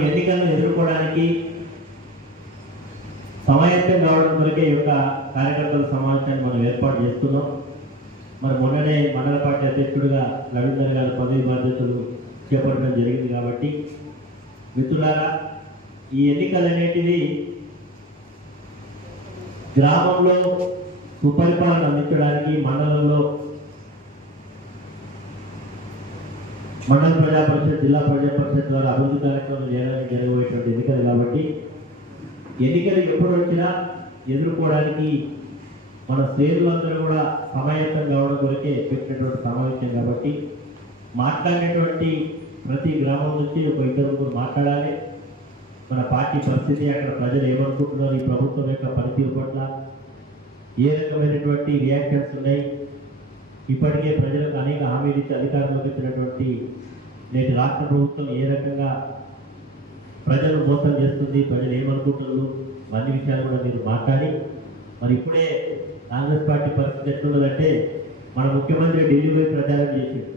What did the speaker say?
ఎన్నికలను ఎదుర్కోవడానికి సమాయత్తం కావడం కొరకే ఈ యొక్క కార్యకర్తల సమావేశాన్ని మనం ఏర్పాటు చేస్తున్నాం. మరి మొన్ననే మండల పార్టీ అధ్యక్షుడిగా రవీందర్ గారు పదవి బాధ్యతలు చేపట్టడం జరిగింది కాబట్టి మిత్రులారా ఈ ఎన్నికలు అనేటివి గ్రామంలో సుపరిపాలన అందించడానికి మండలంలో మండల ప్రజా పరిషత్ జిల్లా ప్రజా పరిషత్ ద్వారా అభివృద్ధి కార్యక్రమాలు చేయడానికి జరగబోయేటువంటి ఎన్నికలు కాబట్టి ఎన్నికలు ఎప్పుడు వచ్చినా ఎదుర్కోవడానికి మన స్నేహితులందరూ కూడా సమాయత్తం కావడం కొరకే పెట్టినటువంటి సమావేశం కాబట్టి మాట్లాడేటువంటి ప్రతి గ్రామం నుంచి ఒక ఇద్దరు ముగ్గురు మాట్లాడాలి. మన పార్టీ పరిస్థితి అక్కడ ప్రజలు ఏమనుకుంటున్నారు ఈ ప్రభుత్వం యొక్క పనితీరు పట్ల ఏ రకమైనటువంటి రియాక్షన్స్ ఉన్నాయి ఇప్పటికే ప్రజలకు అనేక హామీలు ఇచ్చి అధికారంలోకి ఇచ్చినటువంటి నేటి రాష్ట్ర ప్రభుత్వం ఏ రకంగా ప్రజలు మోసం చేస్తుంది ప్రజలు ఏమనుకుంటున్నారు? అన్ని విషయాలు కూడా మీరు మాట్లాడి మరి ఇప్పుడే కాంగ్రెస్ పార్టీ పరిస్థితి ఎట్లున్నదంటే మన ముఖ్యమంత్రి ఢిల్లీ పోయి ప్రచారం చేసింది